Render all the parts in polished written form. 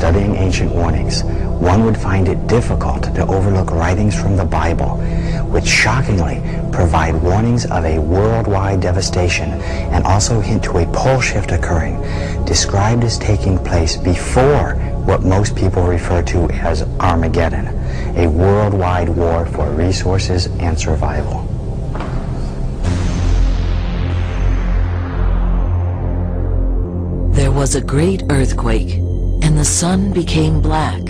studying ancient warnings, one would find it difficult to overlook writings from the Bible, which shockingly provide warnings of a worldwide devastation and also hint to a pole shift occurring, described as taking place before what most people refer to as Armageddon, a worldwide war for resources and survival. There was a great earthquake, and the sun became black,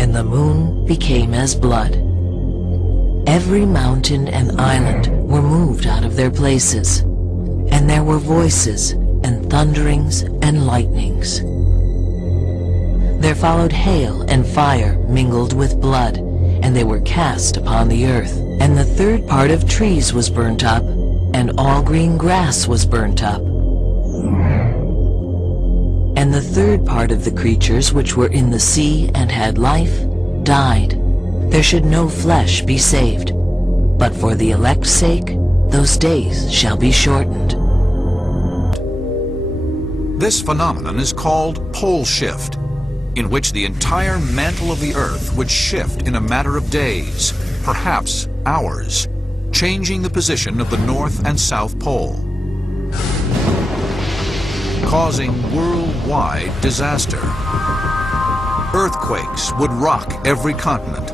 and the moon became as blood. Every mountain and island were moved out of their places, and there were voices and thunderings and lightnings. There followed hail and fire mingled with blood, and they were cast upon the earth. And the third part of trees was burnt up, and all green grass was burnt up. And the third part of the creatures which were in the sea and had life died. There should no flesh be saved, but for the elect's sake those days shall be shortened. This phenomenon is called pole shift, in which the entire mantle of the Earth would shift in a matter of days, perhaps hours, changing the position of the North and South Pole, causing worldwide disaster. Earthquakes would rock every continent.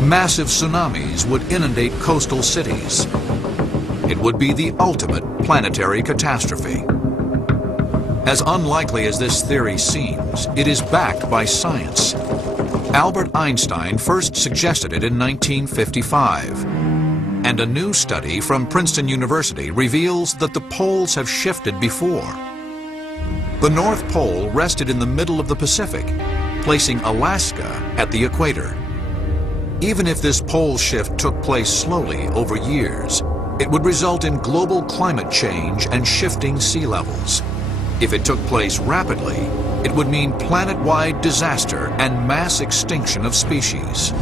Massive tsunamis would inundate coastal cities. It would be the ultimate planetary catastrophe. As unlikely as this theory seems, it is backed by science. Albert Einstein first suggested it in 1955, and a new study from Princeton University reveals that the poles have shifted before. The North Pole rested in the middle of the Pacific, placing Alaska at the equator. Even if this pole shift took place slowly over years, it would result in global climate change and shifting sea levels. If it took place rapidly, it would mean planet-wide disaster and mass extinction of species.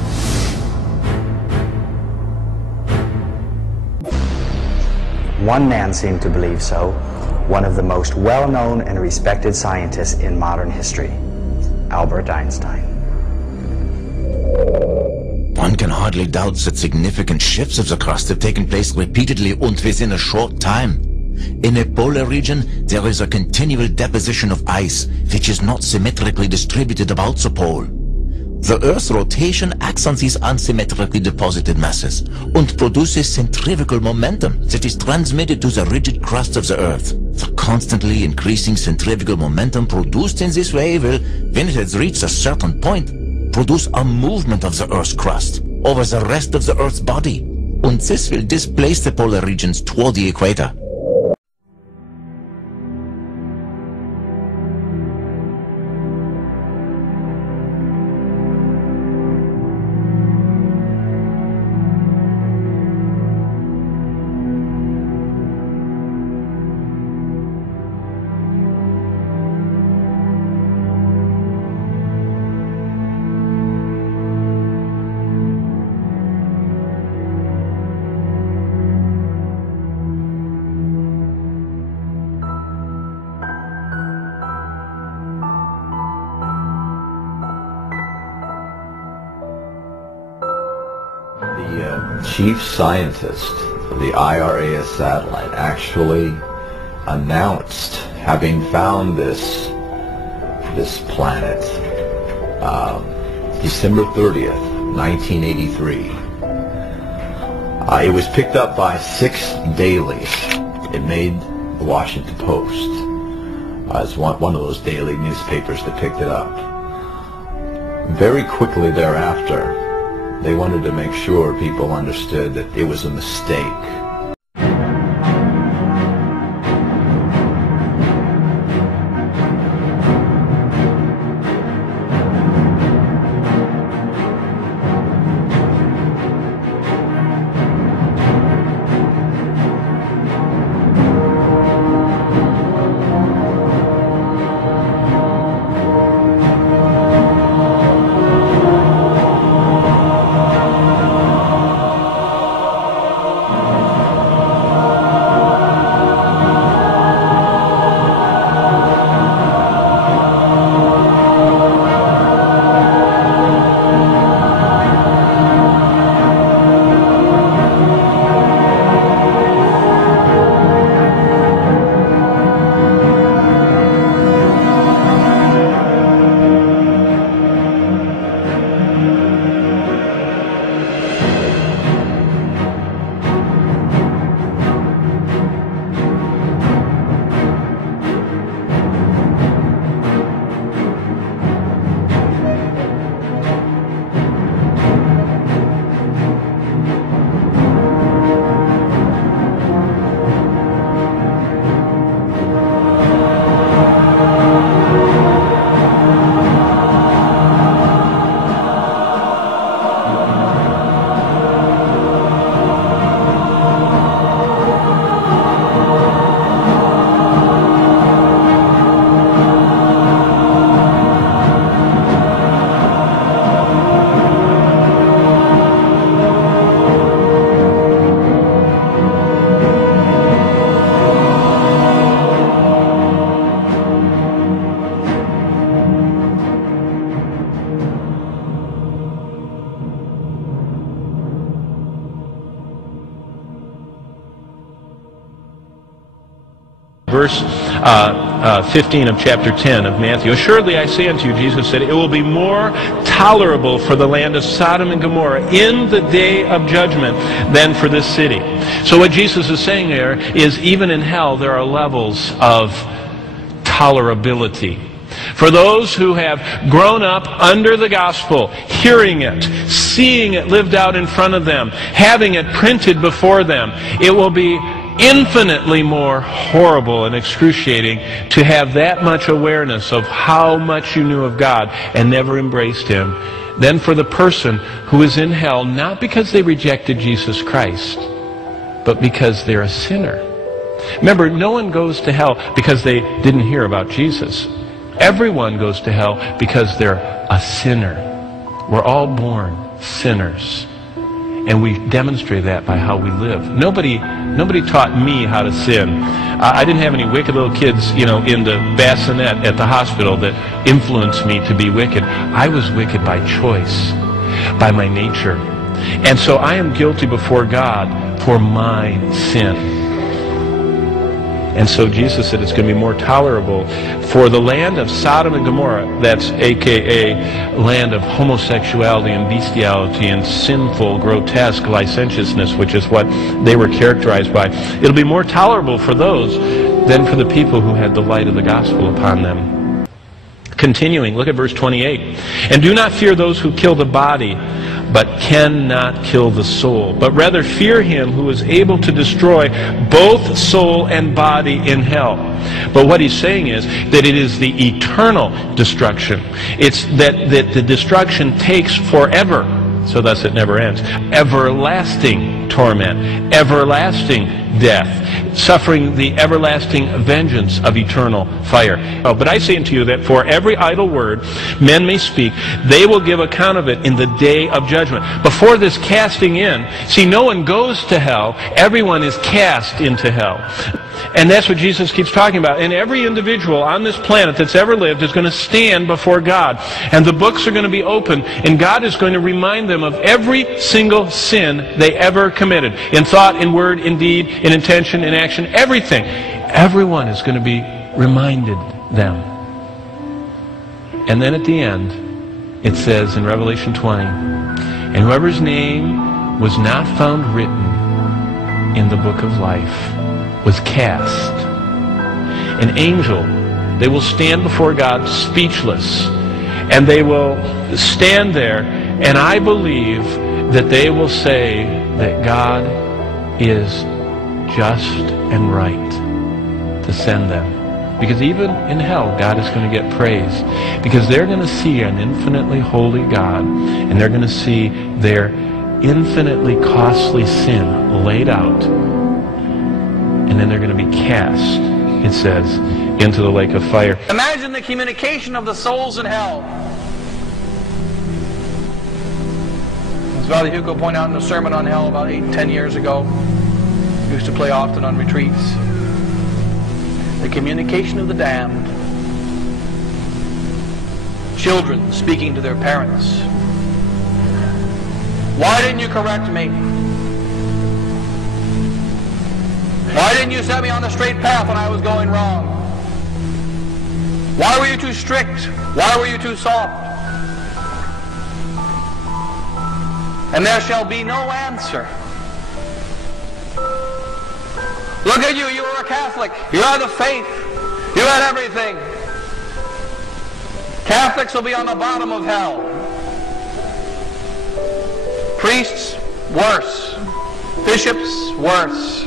One man seemed to believe so, one of the most well-known and respected scientists in modern history, Albert Einstein. One can hardly doubt that significant shifts of the crust have taken place repeatedly and within a short time. In the polar region, there is a continual deposition of ice, which is not symmetrically distributed about the pole. The Earth's rotation acts on these unsymmetrically deposited masses and produces centrifugal momentum that is transmitted to the rigid crust of the Earth. The constantly increasing centrifugal momentum produced in this way will, when it has reached a certain point, produce a movement of the Earth's crust over the rest of the Earth's body, and this will displace the polar regions toward the equator. Chief scientist of the IRAS satellite actually announced having found this planet December 30th, 1983. It was picked up by 6 dailies. It made the Washington Post as one of those daily newspapers that picked it up. Very quickly thereafter, they wanted to make sure people understood that it was a mistake. verse 15 of chapter 10 of Matthew. Assuredly I say unto you, Jesus said, it will be more tolerable for the land of Sodom and Gomorrah in the day of judgment than for this city. So what Jesus is saying there is even in hell there are levels of tolerability. For those who have grown up under the gospel, hearing it, seeing it lived out in front of them, having it printed before them, it will be infinitely more horrible and excruciating to have that much awareness of how much you knew of God and never embraced Him than for the person who is in hell, not because they rejected Jesus Christ, but because they're a sinner. Remember, no one goes to hell because they didn't hear about Jesus. Everyone goes to hell because they're a sinner. We're all born sinners. And we demonstrate that by how we live. Nobody taught me how to sin. I didn't have any wicked little kids, in the bassinet at the hospital that influenced me to be wicked. I was wicked by choice, by my nature. And so I am guilty before God for my sin. And so Jesus said it's going to be more tolerable for the land of Sodom and Gomorrah, that's a.k.a. land of homosexuality and bestiality and sinful, grotesque licentiousness, which is what they were characterized by. It'll be more tolerable for those than for the people who had the light of the gospel upon them. Continuing, look at verse 28. And do not fear those who kill the body, but cannot kill the soul, but rather fear him who is able to destroy both soul and body in hell. But what he's saying is that it is the eternal destruction. It's that the destruction takes forever, so thus it never ends. Everlasting torment, everlasting death, suffering the everlasting vengeance of eternal fire. Oh, but I say unto you that for every idle word men may speak, they will give account of it in the day of judgment. Before this casting in, see, no one goes to hell, everyone is cast into hell. And that's what Jesus keeps talking about. And every individual on this planet that's ever lived is going to stand before God. And the books are going to be open. And God is going to remind them of every single sin they ever committed. In thought, in word, in deed, in intention, in action, everything. Everyone is going to be reminded them. And then at the end, it says in Revelation 20, and whoever's name was not found written in the book of life was cast. An angel, they will stand before God speechless, and they will stand there, and I believe that they will say that God is just and right to send them. Because even in hell, God is going to get praise. Because they're going to see an infinitely holy God, and they're going to see their infinitely costly sin laid out. And then they're going to be cast, it says, into the lake of fire. Imagine the communication of the souls in hell. As Valley Hugo pointed out in a sermon on hell about 8-10 years ago, he used to play often on retreats. The communication of the damned. Children speaking to their parents. Why didn't you correct me? Why didn't you set me on the straight path when I was going wrong? Why were you too strict? Why were you too soft? And there shall be no answer. Look at you, you were a Catholic. You had the faith. You had everything. Catholics will be on the bottom of hell. Priests, worse. Bishops, worse.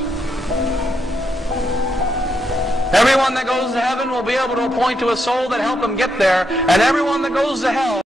Everyone that goes to heaven will be able to point to a soul that helped them get there, and everyone that goes to hell